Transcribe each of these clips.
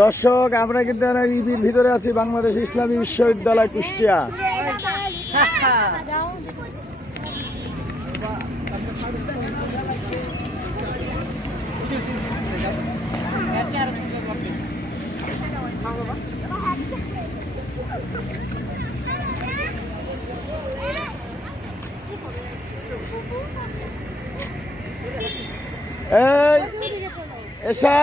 দর্শক, আমরা কিন্তু ইবির ভিতরে আছি, বাংলাদেশ ইসলামী বিশ্ববিদ্যালয় কুষ্টিয়া। এই এসা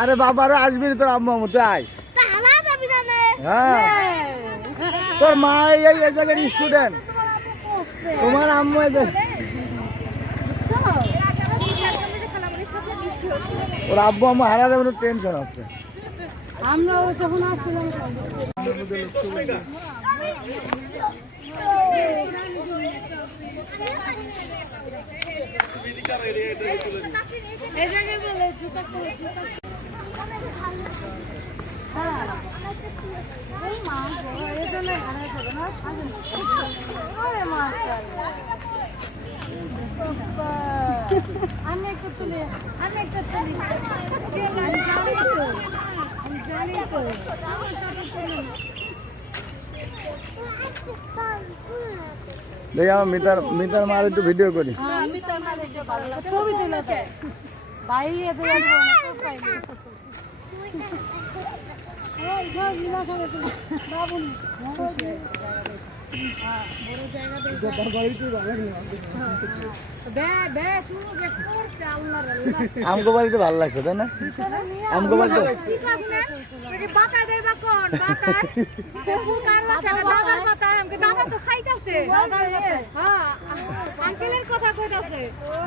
আরে বাবারে আসবি তোর আম্মা মতো আয়। হ্যাঁ, তোর মা এই জায়গার স্টুডেন্ট, তোমার আম্মু ওর আব্বু আম্মু হারা যাবে, টেনশন আছে। আমরা যখন আসছিলাম এই জায়গায় বলে জুতা আমি একটা তুলি জানি তো দেখি আমার মিটার মার একটু ভিডিও করি। ছবি তুলে ভাই আমগো বাড়িতে ভালো লাগছে তাই না? আমগো বাড়িতে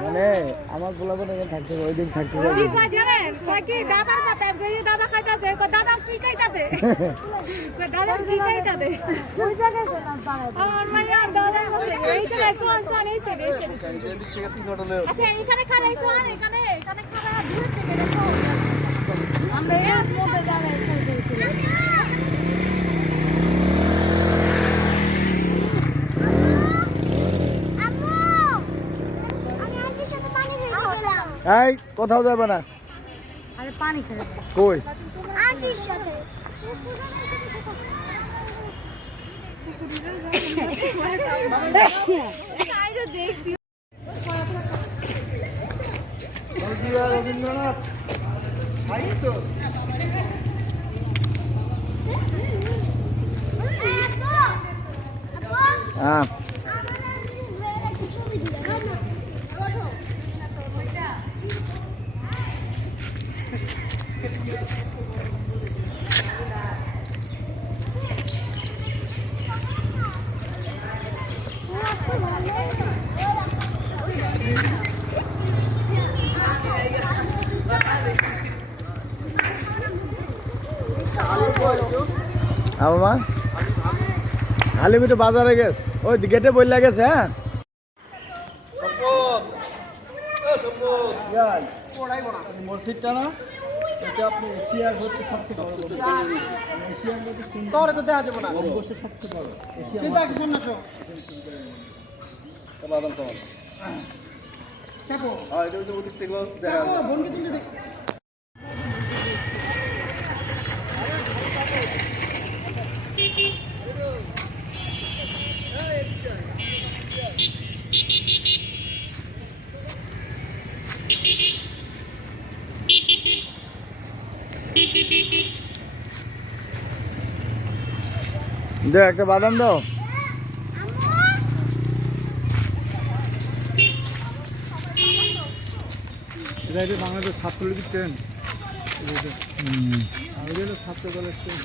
মানে আমার পোলাপন থাকতে ওই দিন থাকতে এই কোথাও যাবে না। আরে পানি খেয়ে কই আন্টির সাথে দেখছি রবীন্দ্রনাথ হ্যাঁ আমার আলিমি তো বাজারে গেছে, ওই গেটে বললা গেছে। হ্যাঁ মসজিদটা না, এটা আপনি এশিয়ার মধ্যে সবচেয়ে বড় এশিয়ার মধ্যে তো দেখা যাবে না, অবশ্যই সবচেয়ে বড় এশিয়া। দে একটা বাদাম দাও। এটা বাংলাদেশ ছাত্রলীগের ট্রেন, ছাত্র দলের ট্রেন।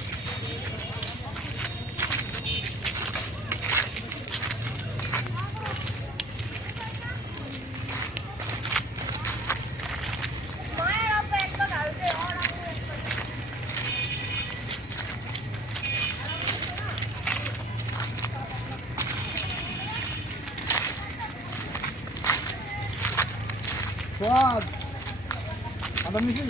বাদাম নিচ্ছি।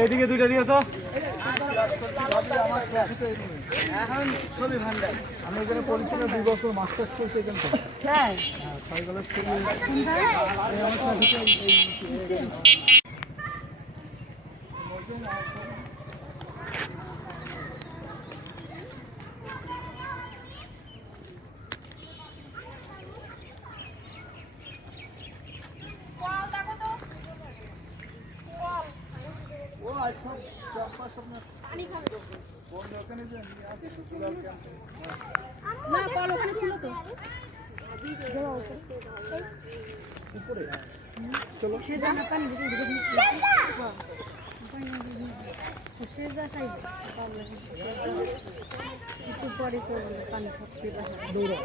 এইদিকে দুইটা দিও তো। এখন ছবি ভান্ডার আমি এখানে পরিচয় 2 বছর মাস্টার্স করছি এখান থেকে। হ্যাঁ সাইকেলের ছবি না কল ওখানে ছিল তো উপরে চলো সে জানা পানি সে যা খাইবে একটু পরে করবে পানি খাচ্ছে দৌড়ো।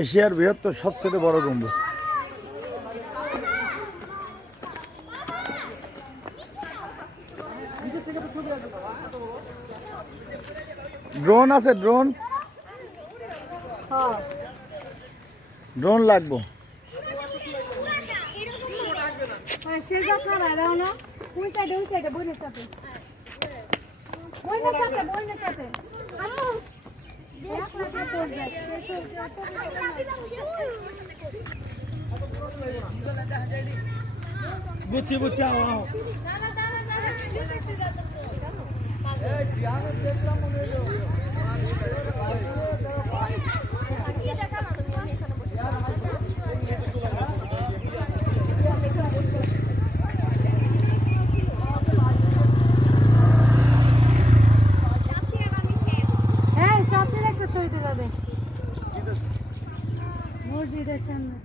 এশিয়ার বৃহত্তর সবচেয়ে বড় গম্বুজ। ড্রোন আছে, ড্রোন ড্রোন লাগবো। সে যা খারাপ দাও না ওই সাইডে বইনের সাথে আম্মু বুঝছি বুঝছি আও হ্যাঁ চাচির একটা ছবি তুলে দে মসজিদের সামনে